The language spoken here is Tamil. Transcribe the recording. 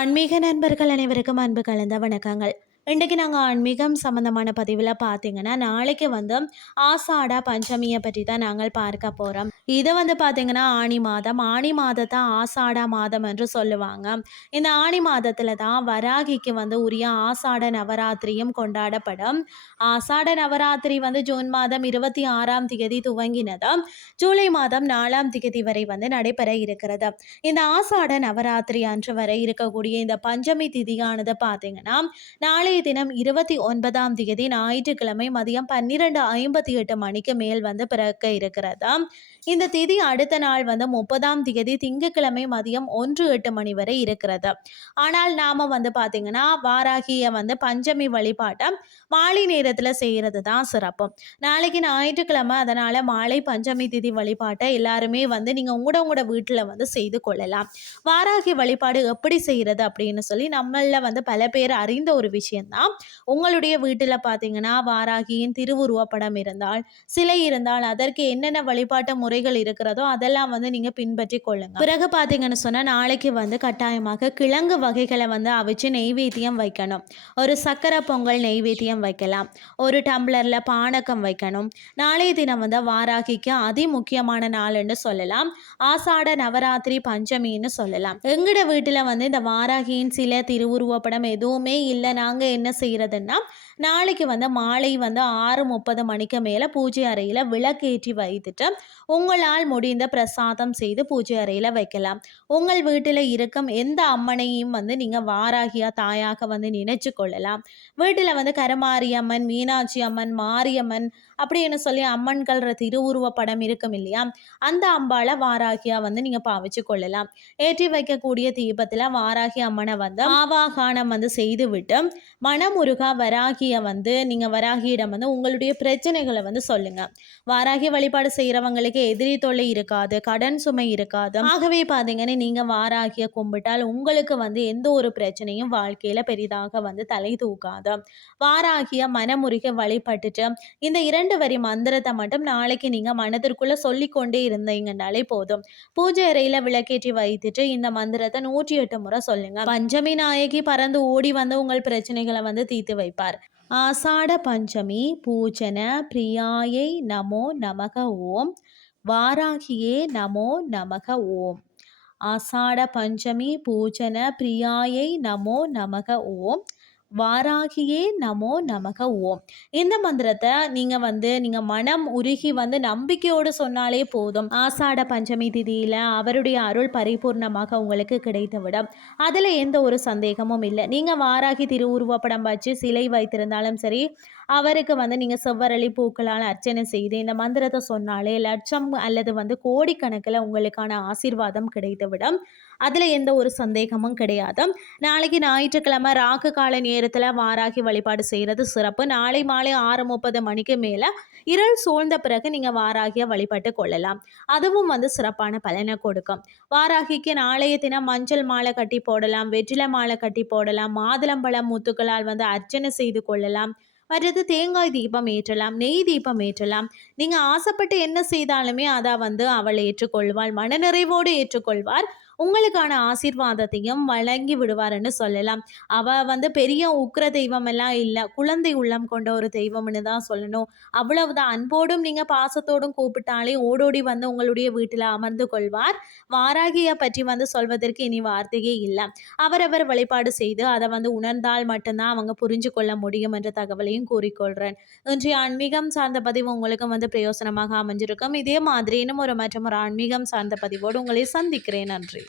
ஆன்மீக நண்பர்கள் அனைவருக்கும் அன்பு கலந்த வணக்கங்கள். இன்றைக்கி நாங்கள் ஆன்மீகம் சம்மந்தமான பதிவில் பார்த்தீங்கன்னா நாளைக்கு வந்து ஆசாடா பஞ்சமியை பற்றி தான் நாங்கள் பார்க்க போகிறோம் இதை வந்து பார்த்திங்கன்னா ஆணி மாதம். ஆணி மாதத்தை ஆசாட மாதம் என்று சொல்லுவாங்க. இந்த ஆணி மாதத்தில் தான் வராகிக்கு வந்து உரிய ஆசாட நவராத்திரியும் கொண்டாடப்படும். ஆசாட நவராத்திரி வந்து ஜூன் மாதம் இருபத்தி ஆறாம் தேதி துவங்கினது. ஜூலை மாதம் நாலாம் தேதி வரை வந்து நடைபெற இருக்கிறது. இந்த ஆசாட நவராத்திரி அன்று வரை இருக்கக்கூடிய இந்த பஞ்சமி திதியானது பார்த்தீங்கன்னா நாளைய தினம் இருபத்தி ஒன்பதாம் தேதி ஞாயிற்றுக்கிழமை மதியம் பன்னிரெண்டு ஐம்பத்தி எட்டு மணிக்கு மேல் வந்து பிறக்க இருக்கிறது. இந்த திதி அடுத்த நாள் வந்து முப்பதாம் தேதி திங்கட்கிழமை மதியம் ஒன்று எட்டு மணி வரை இருக்கிறது. ஆனால் நாம் வந்து பார்த்திங்கன்னா வாராகிய வந்து பஞ்சமி வழிபாட்டை மாலை நேரத்தில் செய்கிறது தான் சிறப்பு. நாளைக்கு ஞாயிற்றுக்கிழமை அதனால் மாலை பஞ்சமி திதி வழிபாட்டை எல்லாருமே வந்து நீங்கள் உங்களோட உங்களோட வீட்டில் வந்து செய்து கொள்ளலாம். வாராகி வழிபாடு எப்படி செய்கிறது அப்படின்னு சொல்லி நம்மளில் வந்து பல பேர் அறிந்த ஒரு விஷயம்தான். உங்களுடைய வீட்டில் பார்த்தீங்கன்னா வாராகியின் திருவுருவப்படம் இருந்தால் சிலை இருந்தால் அதற்கு என்னென்ன வழிபாட்டு முறைகள் இருக்கிறதோ அதெல்லாம் வந்து நீங்கள் பின்பற்றி கொள்ளுங்க. பிறகு பார்த்தீங்கன்னு சொன்னால் நாளைக்கு வந்து கட்டாயமாக கிழங்கு வகைகளை வந்து அவிச்சு நெய்வேத்தியம் வைக்கணும். ஒரு சக்கரை பொங்கல் நெய்வேத்தியம் வைக்கலாம். ஒரு டம்ளரில் பானகம் வைக்கணும். நாளைய தினம் வந்து வாராகிக்கு அதி முக்கியமான நாள்னு சொல்லலாம். ஆசாட நவராத்திரி பஞ்சமின்னு சொல்லலாம். எங்கட வீட்டில் வந்து இந்த வாராகியின் சில திருவுருவப்படம் எதுவுமே இல்லை. நாங்கள் என்ன செய்கிறதுன்னா நாளைக்கு வந்து மாலை வந்து ஆறு முப்பது மணிக்கு மேலே பூஜை அறையில் விளக்கேற்றி வைத்துட்டு உங்களால் முடிந்த பிரசாதம் செய்து பூஜை அறையில் வைக்கலாம். உங்கள் வீட்டில் இருக்கும் எந்த அம்மனையும் வந்து நீங்கள் வாராகியா தாயாக வந்து நினைச்சு கொள்ளலாம். வீட்டில் வந்து கருமாரியம்மன் மீனாட்சி அம்மன் மாரியம்மன் அப்படின்னு சொல்லி அம்மன்கள்ற திருவுருவ படம் இருக்கும் இல்லையா? அந்த அம்பால வாராகியா வந்து நீங்கள் பாவிச்சு கொள்ளலாம். ஏற்றி வைக்கக்கூடிய தீபத்தில் வாராகி அம்மனை வந்து ஆவாகானம் வந்து செய்து விட்டு மனமுருகா வராகிய வந்து நீங்கள் வராகியிடம் வந்து உங்களுடைய பிரச்சனைகளை வந்து சொல்லுங்கள் வாராகி வழிபாடு செய்கிறவங்களுக்கு எதிரி தொல்லை இருக்காது கடன் சுமை இருக்காது. ஆகவே பார்த்தீங்கன்னா நீங்கள் வாராகிய கும்பிட்டால் உங்களுக்கு வந்து எந்த ஒரு பிரச்சனையும் வாழ்க்கையில் பெரிதாக வந்து தலை தூக்காது. வாராகிய மனமுருக வழிபட்டுட்டு இந்த இரண்டு வரி மந்திரத்தை மட்டும் நாளைக்கு நீங்கள் மனதிற்குள்ளே சொல்லிக்கொண்டே இருந்தீங்கன்னாலே போதும். பூஜை அறையில் விளக்கேற்றி வைத்துட்டு இந்த மந்திரத்தை நூற்றி எட்டு முறை சொல்லுங்க. பஞ்சமி நாயகி பறந்து ஓடி வந்து உங்கள் பிரச்சனைகளை வந்து தீர்த்து வைப்பார். ஆசாட பஞ்சமி பூஜன பிரியாயை நமோ நமக ஓம். வாராகியே நமோ நமக ஓம். ஆசாட பஞ்சமி பூஜன பிரியாயை நமோ நமக ஓம். வாராகியே நமோ நமக ஓம். இந்த மந்திரத்தை நீங்கள் வந்து நீங்கள் மனம் உருகி வந்து நம்பிக்கையோடு சொன்னாலே போதும். ஆசாட பஞ்சமி திதியில் அவருடைய அருள் பரிபூர்ணமாக உங்களுக்கு கிடைத்துவிடும். அதில் எந்த ஒரு சந்தேகமும் இல்லை. நீங்கள் வாராகி திருவுருவப்படம் வச்சு சிலை வைத்திருந்தாலும் சரி அவருக்கு வந்து நீங்கள் செவ்வரளி பூக்களால் அர்ச்சனை செய்து இந்த மந்திரத்தை சொன்னாலே லட்சம் அல்லது வந்து கோடிக்கணக்கில் உங்களுக்கான ஆசீர்வாதம் கிடைத்துவிடும். அதில் எந்த ஒரு சந்தேகமும் கிடையாது. நாளைக்கு ஞாயிற்றுக்கிழமை ராகு கால நேரத்தில் வாராகி வழிபாடு செய்கிறது சிறப்பு. நாளை மாலை ஆறு முப்பது மணிக்கு மேலே இருள் சூழ்ந்த பிறகு நீங்கள் வாராகியை வழிபட்டு கொள்ளலாம். அதுவும் வந்து சிறப்பான பலனை கொடுக்கும். வாராகிக்கு நாளைய தினம் மஞ்சள் மாலை கட்டி போடலாம் வெற்றிலை மாலை கட்டி போடலாம் மாதுளம்பழம் முத்துக்களால் வந்து அர்ச்சனை செய்து கொள்ளலாம். மற்றது தேங்காய் தீபம் ஏற்றலாம் நெய் தீபம் ஏற்றலாம். நீங்கள் ஆசைப்பட்டு என்ன செய்தாலுமே அதை வந்து அவள் ஏற்றுக்கொள்வாள். மனநிறைவோடு ஏற்றுக்கொள்வார். உங்களுக்கான ஆசீர்வாதத்தையும் வழங்கி விடுவார்னு சொல்லலாம். அவ வந்து பெரிய உக்ர தெய்வம் எல்லாம் இல்லை குழந்தை உள்ளம் கொண்ட ஒரு தெய்வம்னு தான் சொல்லணும். அவ்வளவுதான். அன்போடும் நீங்கள் பாசத்தோடும் கூப்பிட்டாலே ஓடோடி வந்து உங்களுடைய வீட்டில் அமர்ந்து கொள்வார். வாராகியை பற்றி வந்து சொல்வதற்கு இனி வார்த்தையே இல்லை. அவரவர் வழிபாடு செய்து அதை வந்து உணர்ந்தால் மட்டும்தான் அவங்க புரிஞ்சு கொள்ள முடியும் என்ற தகவலையும் கூறிக்கொள்கிறேன் இன்றைய ஆன்மீகம் சார்ந்த பதிவு உங்களுக்கும் வந்து பிரயோசனமாக அமைஞ்சிருக்கும். இதே மாதிரி இன்னும் ஒரு மற்றும் ஒரு ஆன்மீகம் சார்ந்த பதிவோடு உங்களை சந்திக்கிறேன். நன்றி.